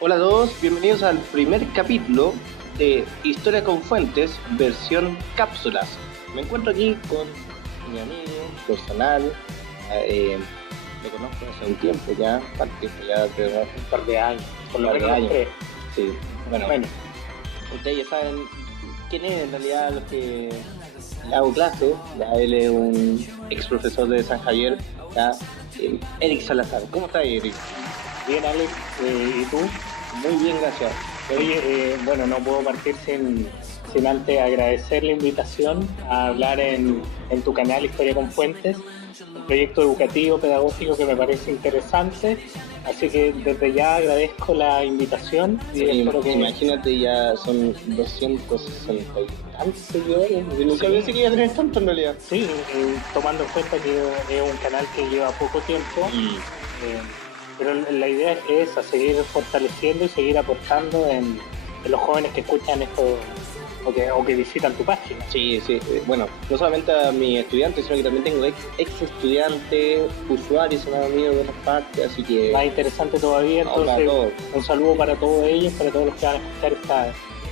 Hola a todos, bienvenidos al primer capítulo de Historia con Fuentes, versión cápsulas. Me encuentro aquí con mi amigo personal, lo conozco hace un tiempo ya, Un par de años, por lo un par de menos años. tres. Sí, bueno, Bueno, ustedes ya saben quién es en realidad los que le hago clase. Ya él es un ex profesor de San Javier, ya, Eric Salazar. ¿Cómo estás, Eric? bien Alex, ¿y tú? Muy bien, gracias. Oye, bueno, no puedo partir sin antes agradecer la invitación a hablar en tu canal Historia con Fuentes, un proyecto educativo, pedagógico que me parece interesante, así que desde ya agradezco la invitación y Sí, espero que... imagínate, ya son 260 y tantos seguidores. Yo nunca Sí. pensé que iba a tener tanto en realidad. Sí, tomando en cuenta que es un canal que lleva poco tiempo, pero la idea es esa, seguir fortaleciendo y seguir aportando en los jóvenes que escuchan esto o que visitan tu página. Sí, sí. Bueno, no solamente a mis estudiantes, sino que también tengo ex estudiantes, usuarios, hermanos míos de otras partes, así que... Más interesante todavía, No, para entonces todos. un saludo para todos ellos, para todos los que van a escuchar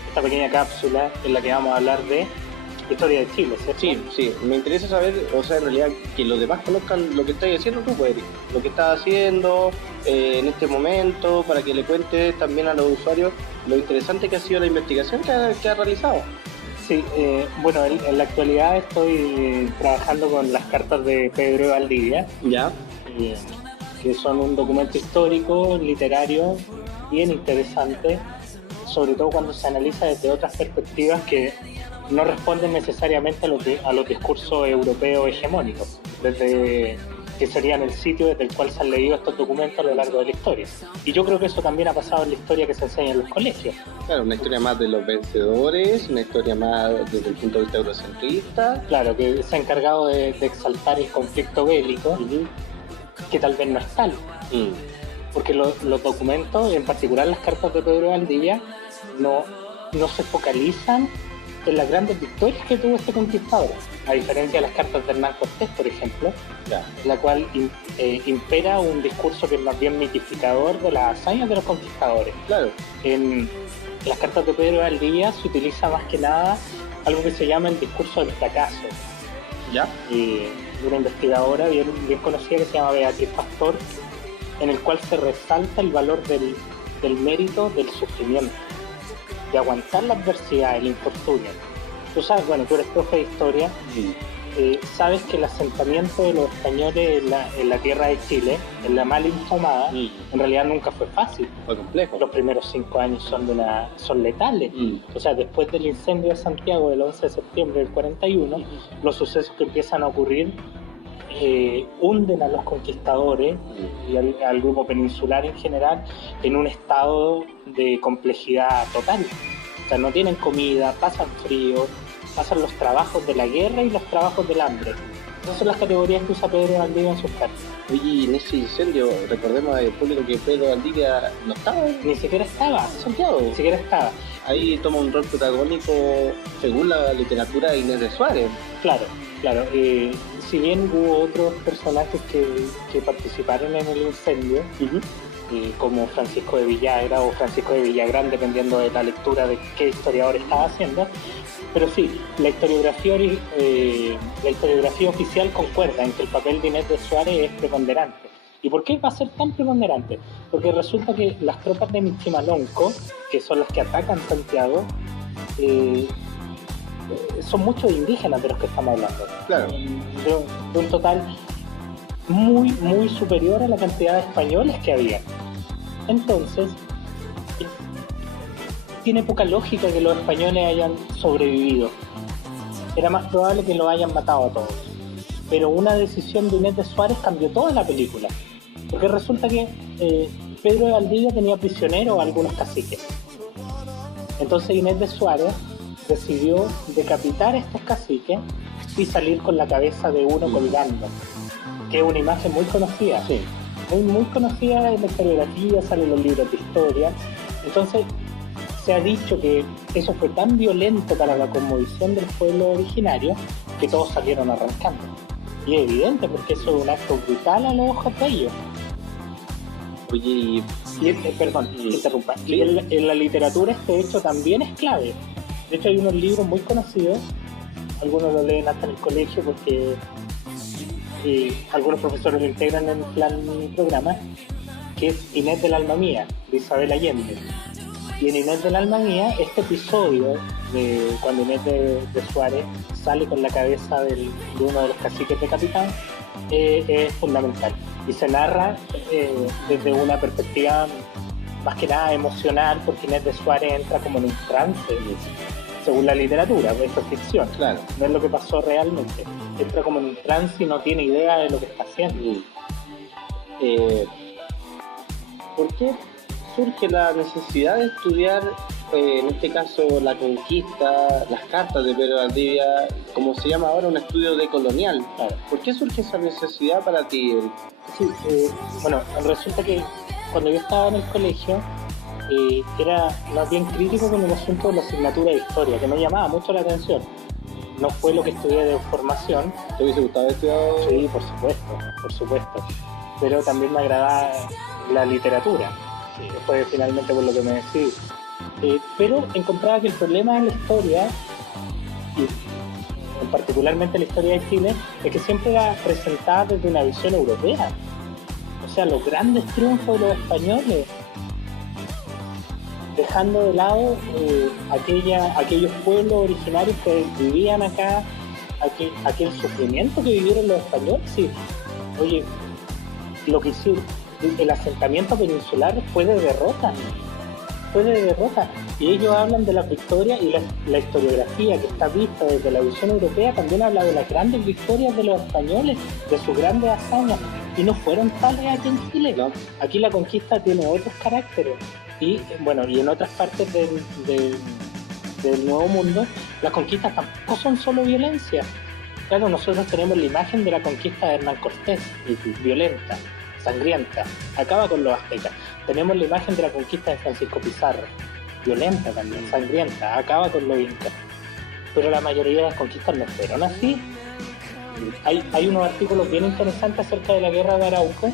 esta pequeña cápsula en la que vamos a hablar de historia de Chile, ¿cierto? Sí, sí, me interesa saber, o sea, en realidad, que los demás conozcan lo que estás haciendo tú, pues, Eric. Lo que estás haciendo en este momento, para que le cuentes también a los usuarios lo interesante que ha sido la investigación que ha realizado. Sí, bueno, en la actualidad estoy trabajando con las cartas de Pedro de Valdivia, Ya. que son un documento histórico, literario, bien interesante, sobre todo cuando se analiza desde otras perspectivas que no responden necesariamente a los discursos europeos hegemónicos, desde que serían el sitio desde el cual se han leído estos documentos a lo largo de la historia. Y yo creo que eso también ha pasado en la historia que se enseña en los colegios. Claro, una historia más de los vencedores, una historia más desde el punto de vista eurocentrista. Claro, que se ha encargado de exaltar el conflicto bélico, que tal vez no es tal. Porque los documentos, en particular las cartas de Pedro Valdivia, no se focalizan en las grandes victorias que tuvo este conquistador, a diferencia de las cartas de Hernán Cortés, por ejemplo, en la cual impera un discurso que es más bien mitificador de las hazañas de los conquistadores. Claro. En las cartas de Pedro Valdivia se utiliza más que nada algo que se llama el discurso del fracaso. ¿Ya? De una investigadora bien conocida que se llama Beatriz Pastor, en el cual se resalta el valor del mérito del sufrimiento, de aguantar la adversidad, el infortunio. Tú sabes, bueno, tú eres profe de historia, sabes que el asentamiento de los españoles en la tierra de Chile, en la mal infamada, en realidad nunca fue fácil. Fue complejo. Los primeros 5 años son letales. O sea, después del incendio de Santiago del 11 de septiembre del 41, los sucesos que empiezan a ocurrir hunden a los conquistadores y al grupo peninsular en general en un estado de complejidad total. O sea, no tienen comida, pasan frío, pasan los trabajos de la guerra y los trabajos del hambre. Esas son las categorías que usa Pedro Valdivia en sus cartas. Oye, en ese incendio, recordemos al público que Pedro Valdivia no estaba en Ni siquiera estaba, Santiago. ni siquiera estaba. Ahí toma un rol protagónico, según la literatura, de Inés de Suárez. Claro. Si bien hubo otros personajes que participaron en el incendio, como Francisco de Villagra o Francisco de Villagrán, dependiendo de la lectura de qué historiador estaba haciendo, pero sí, la historiografía oficial concuerda en que el papel de Inés de Suárez es preponderante. ¿Y por qué va a ser tan preponderante? Porque resulta que las tropas de Michimalonco, que son las que atacan Santiago, son muchos indígenas de los que estamos hablando. Claro. De un total muy, muy superior a la cantidad de españoles que había. Entonces, tiene poca lógica que los españoles hayan sobrevivido. Era más probable que los hayan matado a todos. Pero una decisión de Inés de Suárez cambió toda la película. Porque resulta que Pedro de Valdivia tenía prisioneros a algunos caciques. Entonces Inés de Suárez decidió decapitar a estos caciques y salir con la cabeza de uno colgando, que es una imagen muy conocida, muy conocida en la historiografía, sale en los libros de historia. Entonces se ha dicho que eso fue tan violento para la cosmovisión del pueblo originario que todos salieron arrancando. Y es evidente porque eso es un acto brutal a los ojos de ellos. Oye, Perdón, interrumpa. Y en la literatura este hecho también es clave. De hecho hay unos libros muy conocidos, algunos lo leen hasta en el colegio porque algunos profesores lo integran en el programa, que es Inés del alma mía, de Isabel Allende. Y en Inés del alma mía, este episodio de cuando Inés de Suárez sale con la cabeza de uno de los caciques de Capitán es fundamental. Y se narra desde una perspectiva más que nada emocional, porque Inés de Suárez entra como en un trance, según la literatura, esto es ficción, claro. No es lo que pasó realmente. Entra como en un trance y no tiene idea de lo que está haciendo. ¿Por qué surge la necesidad de estudiar, en este caso, la conquista, las cartas de Pedro Valdivia, como se llama ahora, un estudio decolonial? Claro. ¿Por qué surge esa necesidad para ti? Sí, bueno, resulta que cuando yo estaba en el colegio era más bien crítico con el asunto de la asignatura de historia, que me llamaba mucho la atención. No fue lo que estudié de formación. ¿Te hubiese gustado estudiar? Sí, por supuesto. Pero también me agradaba la literatura, que fue finalmente por lo que me decidí. Pero encontraba que el problema de la historia, y particularmente la historia de Chile, es que siempre era presentada desde una visión europea. O sea, los grandes triunfos de los españoles, dejando de lado aquellos pueblos originarios que vivían acá, aquel sufrimiento que vivieron los españoles. Sí. Oye, lo que hicieron, el asentamiento peninsular fue de derrota. Y ellos hablan de las victorias, y la historiografía que está vista desde la visión europea también habla de las grandes victorias de los españoles, de sus grandes hazañas, y no fueron tales aquí en Chile, ¿no? Aquí la conquista tiene otros caracteres, y bueno, y en otras partes del Nuevo Mundo las conquistas tampoco son solo violencia. Claro, nosotros tenemos la imagen de la conquista de Hernán Cortés, violenta, sangrienta, acaba con los aztecas. Tenemos la imagen de la conquista de Francisco Pizarro, violenta también, sangrienta, acaba con los incas. Pero la mayoría de las conquistas no fueron así. Hay unos artículos bien interesantes acerca de la guerra de Arauco,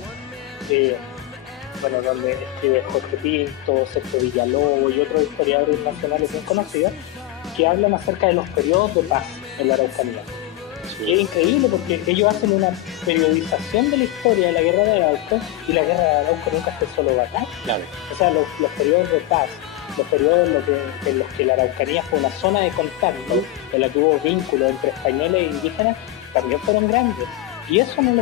donde escribe Jorge Pinto, Sergio Villalobos y otros historiadores nacionales bien conocidos, que hablan acerca de los periodos de paz en la Araucanía. Y es increíble porque ellos hacen una periodización de la historia de la guerra de Arauco, y la guerra de Arauco nunca fue solo batalla. Claro. O sea, los periodos de paz, los periodos en los que la Araucanía fue una zona de contacto, en la que hubo vínculos entre españoles e indígenas, también fueron grandes. Y eso no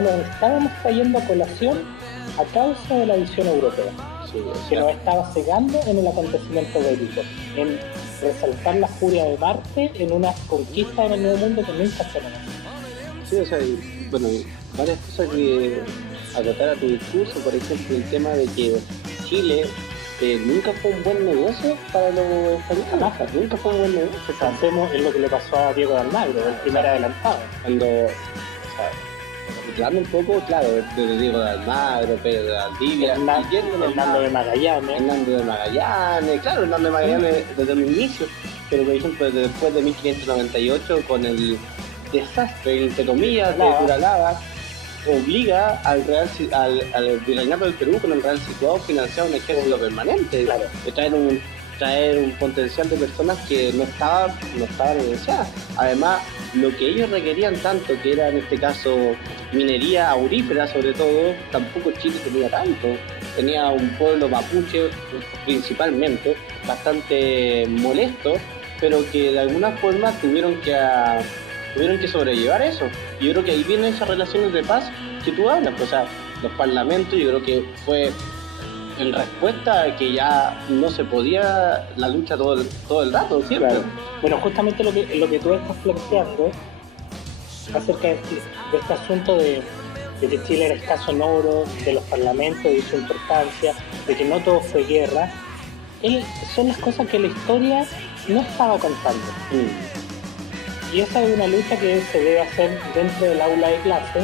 nos estábamos trayendo a colación a causa de la visión europea, que nos estaba cegando en el acontecimiento bélico, en resaltar la furia de Marte en una conquista en el Nuevo Mundo que nunca se nos hace. Sí, o sea, varias cosas que acotar a tu discurso, por ejemplo, el tema de que Chile nunca fue un buen negocio para los españoles, nunca fue un buen negocio. Pensemos en lo que le pasó a Diego de Almagro, el primer adelantado. Cuando, reclamando un poco, claro, de Diego de Almagro, Pedro de Valdivia, Hernando de Magallanes, claro, Hernando de Magallanes desde el inicio, pero por ejemplo después de 1598 con el desastre, entre comillas, de Uralaba, obliga al virreinato del Perú con el Real situado a financiar un ejército permanente, claro, de traer un potencial de personas que no estaban evidenciadas. Además, lo que ellos requerían tanto, que era en este caso minería aurífera sobre todo, tampoco Chile tenía tanto. Tenía un pueblo mapuche principalmente, bastante molesto, pero que de alguna forma tuvieron que sobrellevar eso. Y yo creo que ahí vienen esas relaciones de paz que tú hablas, pues, o sea, los parlamentos, yo creo que fue en respuesta a que ya no se podía la lucha todo el rato, siempre. Claro. Bueno, justamente lo que tú estás planteando acerca de este asunto de que Chile era escaso en oro, de los parlamentos y su importancia, de que no todo fue guerra, son las cosas que la historia no estaba contando. Y esa es una lucha que se debe hacer dentro del aula de clase,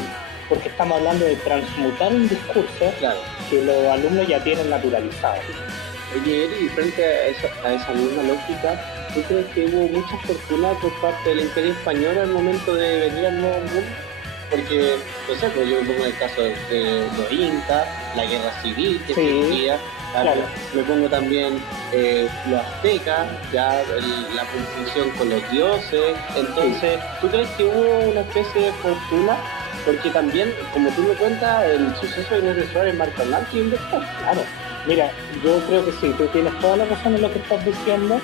porque estamos hablando de transmutar un discurso, claro, que los alumnos ya tienen naturalizado. Oye, Eri, frente a esa misma lógica, ¿tú crees que hubo mucha fortuna por parte del Imperio Español al momento de venir al Nuevo Mundo? porque, no sé, pues yo me pongo en el caso de los incas, la guerra civil que Sí, existía, claro. me pongo también los aztecas, ya la confusión con los dioses. Entonces, ¿tú crees que hubo una especie de fortuna? Porque también, como tú me cuentas, el suceso de Ignacio Suárez marca un antes y un después. Claro, mira, yo creo que sí, tú tienes toda la razón en lo que estás diciendo,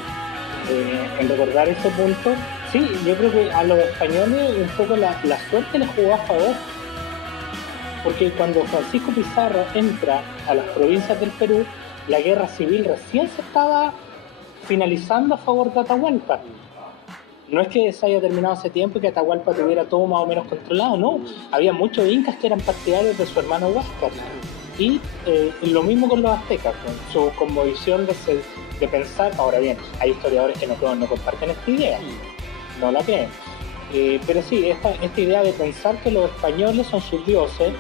en recordar ese punto. Sí, yo creo que a los españoles un poco la suerte les jugó a favor, porque cuando Francisco Pizarro entra a las provincias del Perú, la guerra civil recién se estaba finalizando a favor de Atahualpa. No es que se haya terminado hace tiempo y que Atahualpa tuviera todo más o menos controlado, no. Había muchos incas que eran partidarios de su hermano Huáscar. Y lo mismo con los aztecas, con su cosmovisión de pensar. Ahora bien, hay historiadores que no comparten esta idea, no la creen. Pero sí, esta idea de pensar que los españoles son sus dioses,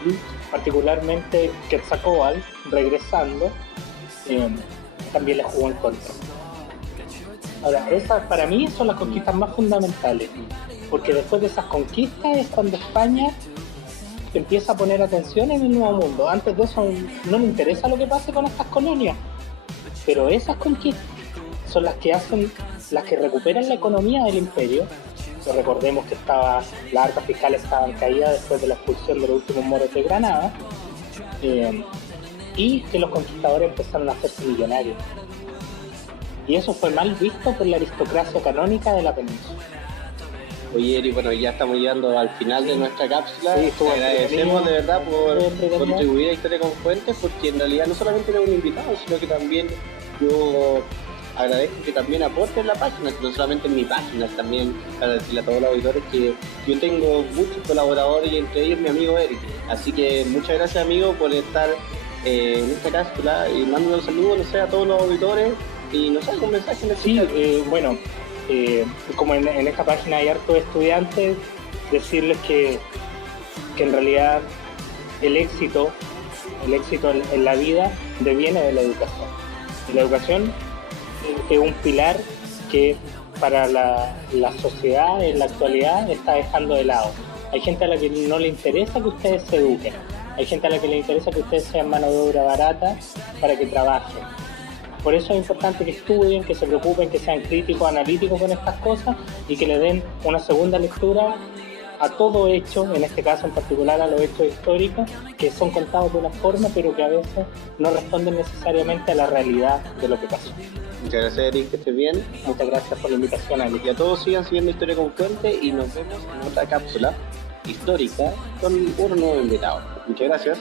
particularmente Quetzalcóatl, regresando, también les jugó en contra. Ahora, esas para mí son las conquistas más fundamentales, porque después de esas conquistas es cuando España empieza a poner atención en el Nuevo Mundo. Antes de eso no le interesa lo que pase con estas colonias, pero esas conquistas son las que recuperan la economía del imperio. Entonces, recordemos que las arcas fiscales estaban caídas después de la expulsión de los últimos moros de Granada, y que los conquistadores empezaron a hacerse millonarios. Y eso fue mal visto por la aristocracia canónica de la península. Oye, Eri, bueno, ya estamos llegando al final de nuestra cápsula. Sí, Te agradecemos de verdad por contribuir a Historia con Fuentes, porque en realidad no solamente eres un invitado, sino que también yo agradezco que también aportes en la página, no solamente en mi página, también para decirle a todos los auditores que yo tengo muchos colaboradores y entre ellos mi amigo Eric. Así que muchas gracias, amigo, por estar en esta cápsula y mando un saludo, no sé, a todos los auditores y no sé, un mensaje en el Sí, bueno, como en esta página hay hartos estudiantes, decirles que en realidad el éxito en la vida deviene de la educación. Y la educación es un pilar que para la sociedad en la actualidad está dejando de lado. Hay gente a la que no le interesa que ustedes se eduquen. Hay gente a la que le interesa que ustedes sean mano de obra barata para que trabajen. Por eso es importante que estudien, que se preocupen, que sean críticos, analíticos con estas cosas y que le den una segunda lectura a todo hecho, en este caso en particular a los hechos históricos, que son contados de una forma, pero que a veces no responden necesariamente a la realidad de lo que pasó. Muchas gracias, Eric, que estés bien. Muchas gracias por la invitación, Alex. Y a todos sigan siguiendo Historia con Fuente y nos vemos en otra cápsula histórica con un nuevo invitado. Muchas gracias.